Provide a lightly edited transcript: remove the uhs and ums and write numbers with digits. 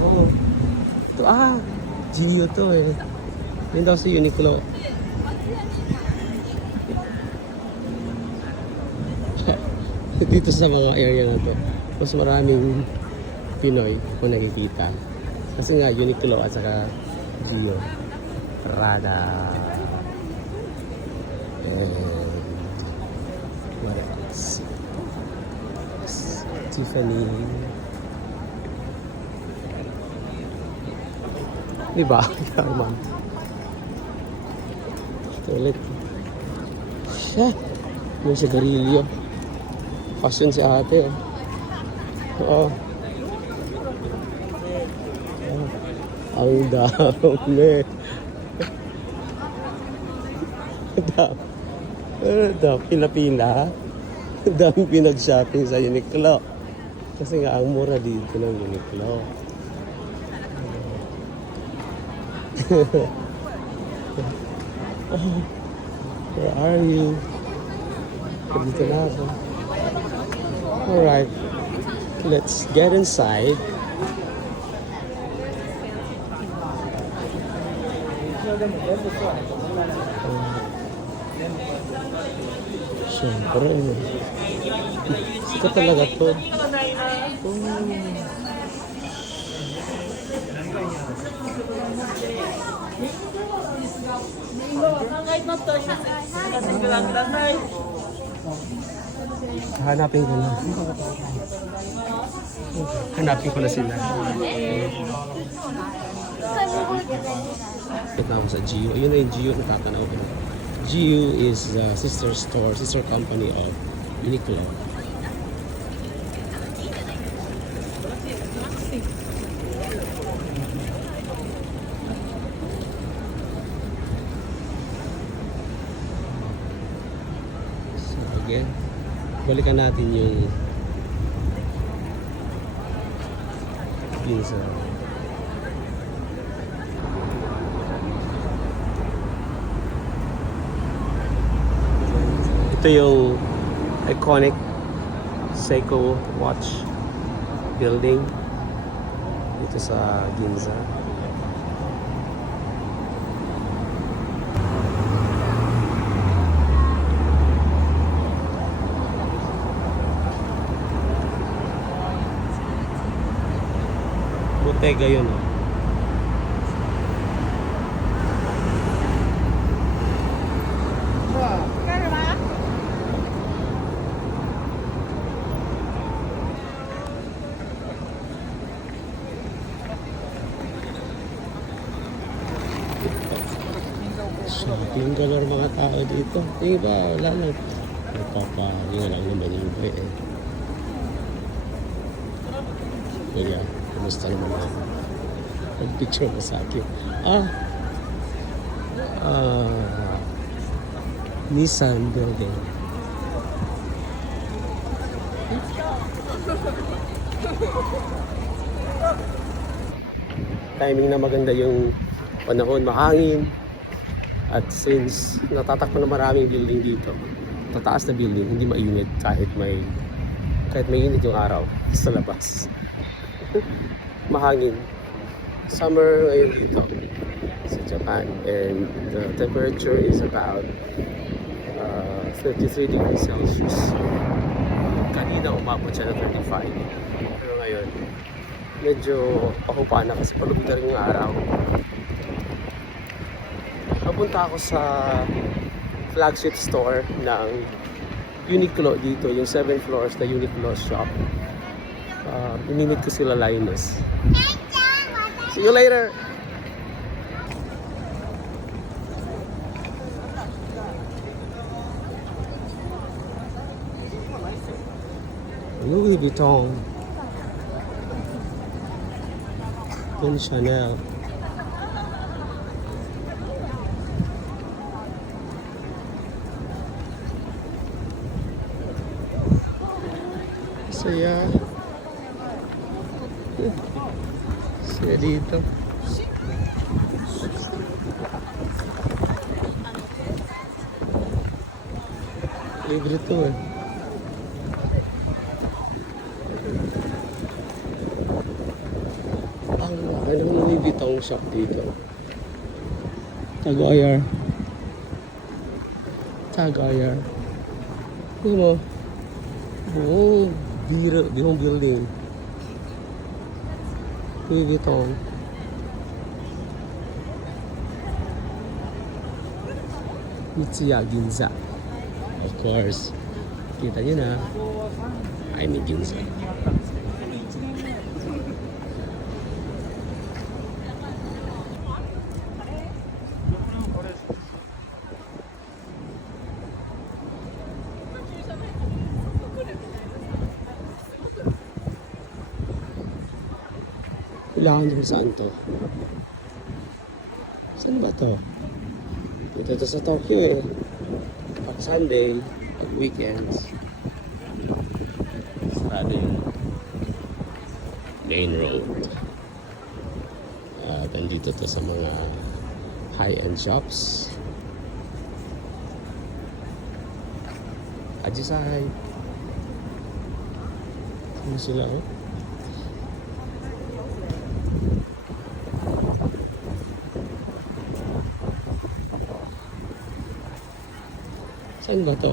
ako. Ito, Gio to eh. Yun daw si Uniqlo. Dito sa mga area na to, mas maraming Pinoy kung nakikita. Kasi nga, Uniqlo at saka Gio. Prada. And what else? Tiffany. Diba? Charman. Toilet. Shit! May sigarilyo. Fashion si ate, oh. Oo. Ang dami. Pila-pila. Ang daming pinag-shopping sa Uniqlo. Kasi nga, ang mura dito ng Uniqlo. Where are you? Dito na ako. Alright. Let's get inside. Siyempre. Sikat talaga to. Hanapin ko na. Hanapin ko na sila. Ito ako sa Gio. Ayun na yung Gio na tatanaw ko. Gio is the sister store, sister company of Uniqlo. So again, balikan natin yung Ginza. Ito yung iconic Seiko watch building dito sa Ginza. Bottega yun, oh. Shopping galore mga tao dito. Yung iba, wala lang. Nagpapahinga lang naman yung iba eh. Kaya, kumusta naman ako? Nag-picture mo sa akin. Nissan building. Timing na maganda yung panahon, mahangin. At since natatakpan na maraming building dito, tataas na building, hindi mainit kahit may init yung araw sa labas. Mahangin. Summer ngayon dito sa Japan, and the temperature is about 33 degrees Celsius. Kanina umabot siya ng 35. Pero ngayon, medyo pahupa na kasi palubog na rin yung araw. Napunta ako sa flagship store ng Uniqlo dito, yung 7 floors na Uniqlo shop. Ininit ko sila Linus. See you later! Louis Vuitton and Chanel. Saya. Saya dito. Libre to eh. Ang itong shop dito. Tagoyer. Tagoyer. Tingnan mo. Buong building. Louis Vuitton. Mitsuya Ginza. Of course. Kita nyo na. I mean Ginza. Kailangan doon saan to? Saan ba to? Dito to sa Tokyo eh. Pag Sunday, pag weekends. Sarado yung main road. At nandito to sa mga high-end shops. Ajisai. Ano sila oh? Saan ba to?